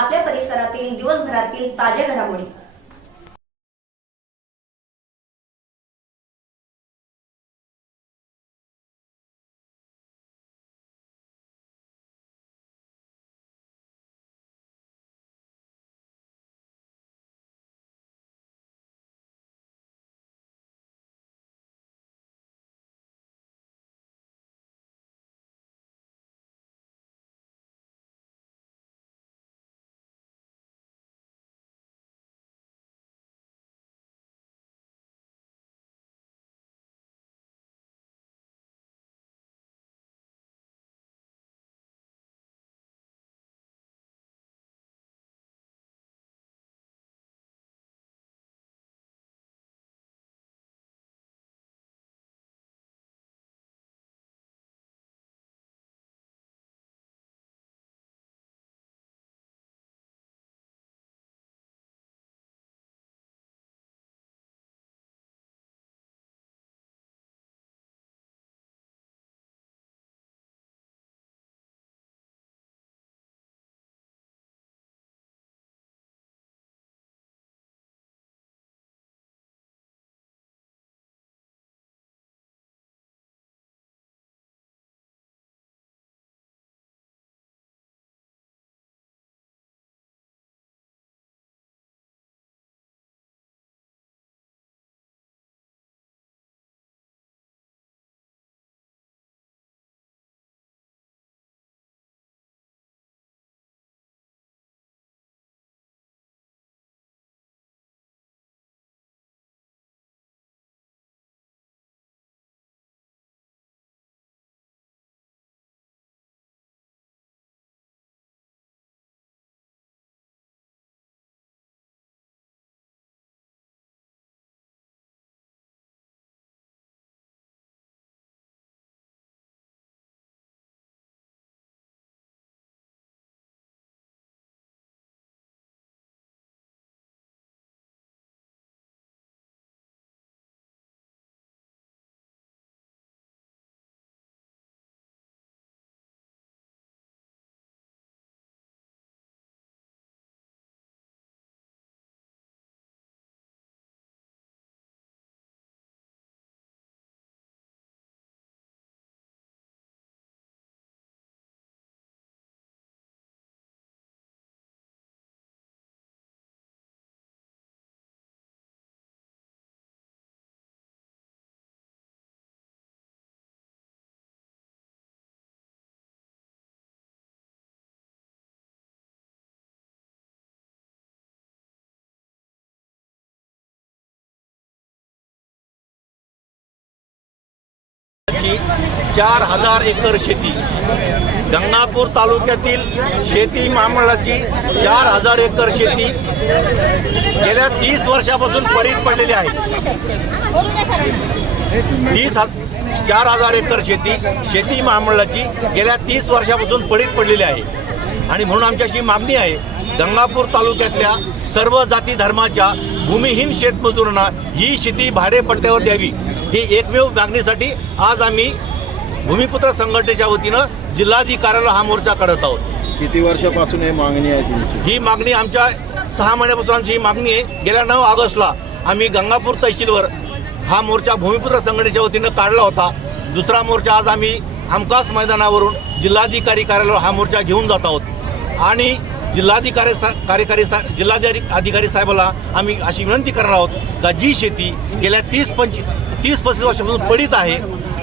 आपल्या परिसरातील दिवसभरातील ताज्या घडामोडी। ची 4000 एकर शेती, गंगापूर तालुक्यातील शेती महामंडळाची 4000 एकर शेती गेल्या 30 वर्षापासून पडीत पडलेली आहे। 4000 एकर शेती महामंडळाची गेल्या 30 वर्षापासून पडीत पडलेली आहे आणि म्हणून आमच्याशी मागणी आहे, गंगापूर तालुक्यातल्या सर्व जाती धर्माच्या भूमिहीन शेतमजुरांना ही शेती भाडेपट्ट्यावर द्यावी, ही एकमेव मागणीसाठी आज आम्ही भूमिपुत्र संघटनेच्या वतीनं जिल्हाधिकाऱ्याला हा मोर्चा काढत आहोत। किती वर्षापासून ही मागणी आहे तुमची? ही मागणी आमच्या 6 महिन्यापासून आमची ही मागणी आहे। गेल्या 9 ऑगस्टला आम्ही गंगापूर तहसीलवर हा मोर्चा भूमिपुत्र संघटनेच्या वतीनं काढला होता। दुसरा मोर्चा आज आम्ही आमकास मैदानावरून जिल्हाधिकारी कार्यालयावर हा मोर्चा घेऊन जात आहोत आणि जिल्हाधिकारी साहेबाला आम्ही अशी विनंती करणार आहोत का जी शेती गेल्या 30-35 वर्षापासून पडीत आहे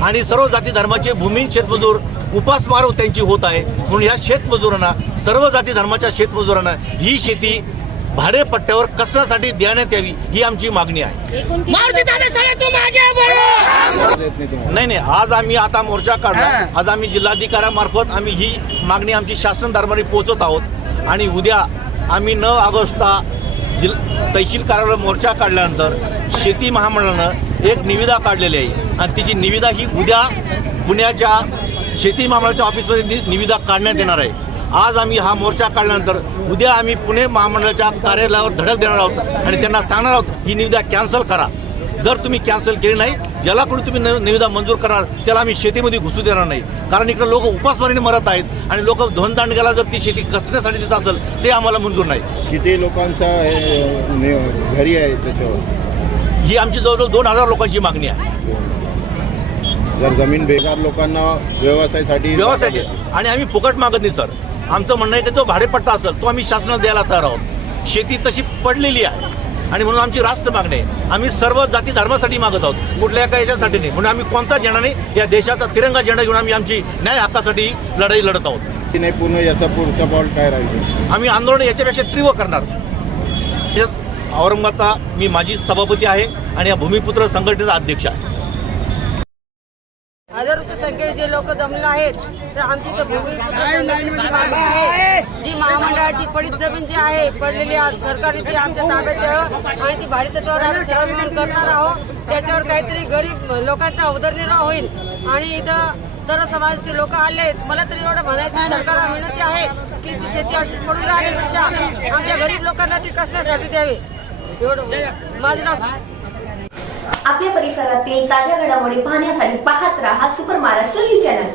आणि सर्व जाती धर्माचे भूमिहीन शेतमजूर उपासमार त्यांची होत आहे, म्हणून या शेतमजुरांना, सर्व जाती धर्माच्या शेतमजुरांना ही शेती भाडेपट्ट्यावर कसण्यासाठी देण्यात यावी, ही आमची मागणी आहे। नाही, आज आम्ही आता मोर्चा काढला, आज आम्ही जिल्हाधिकाऱ्यामार्फत आम्ही ही मागणी आमची शासन दरबारी पोहोचवत आहोत आणि उद्या आम्ही 9 ऑगस्टला तहसील कार्यालयावर मोर्चा काढल्यानंतर शेती महामंडळानं एक निविदा काढलेली आहे आणि तिची निविदा ही उद्या पुण्याच्या शेती महामंडळाच्या ऑफिसमध्ये निविदा काढण्यात येणार आहे। आज आम्ही हा मोर्चा काढल्यानंतर उद्या आम्ही पुणे महामंडळाच्या कार्यालयावर धडक देणार आहोत आणि त्यांना सांगणार आहोत ही निविदा कॅन्सल करा। जर तुम्ही कॅन्सल केली नाही, ज्यालाकडून तुम्ही निविदा मंजूर करणार त्याला आम्ही शेतीमध्ये घुसू देणार नाही. कारण इकडे लोक उपासमारीने मरत आहेत आणि लोक धनदांडग्याला जर ती शेती कसण्यासाठी देत असेल ते आम्हाला मंजूर नाही. किती लोकांचा घरी आहे त्याच्यावर? ही आमची जवळजवळ 2000 लोकांची मागणी आहे. जर जमीन बेकार लोकांना व्यवसायासाठी आणि आम्ही फुकट मागत नाही सर. आमचं म्हणणं आहे की जो भाडेपट्टा असेल तो आम्ही शासनाला द्यायला तयार आहोत. शेती तशी पडलेली आहे आणि म्हणून आमची रास्त मागणी आहे. आम्ही सर्व जाती धर्मासाठी मागत आहोत, कुठल्या एका याच्यासाठी नाही. म्हणून आम्ही कोणता झेंडा नाही, या देशाचा तिरंगा झेंडा घेऊन आम्ही आमची न्याय हक्कासाठी लढाई लढत आहोत. नाही पूर्ण याचा पुढचा पाऊल काय राहील? आम्ही आंदोलन याच्यापेक्षा तीव्र करणार. औरंगाबादचा मी माजी सभापती आहे आणि या भूमिपुत्र संघटनेचा अध्यक्ष आहे. हजारोच्या संख्येने जे लोक जमले आहेत, तर आमची इथं भूमिपुत्र संघटनेची मागणी आहे. जी महामंडळाची पडीत जमीन जी आहे पडलेली आज सरकारने ती आमच्या ताब्यात द्यावं आणि ती भाडेतत्वावर आम्ही सहनिर्माण करणार आहोत. त्याच्यावर काहीतरी गरीब लोकांचा उदरनिर्वाह होईल. आणि इथं सर्व समाजाचे लोक आले आहेत. मला तरी एवढं म्हणायचं सरकारला विनंती आहे की ती शेती अशी पडून राहण्यापेक्षा आमच्या गरीब लोकांना ती कसण्यासाठी द्यावी. एवढं माझं नाव. आपल्या परिसरातील ताज्या घडामोडी पाहण्यासाठी पाहत राहा सुपर महाराष्ट्र न्यूज चॅनल.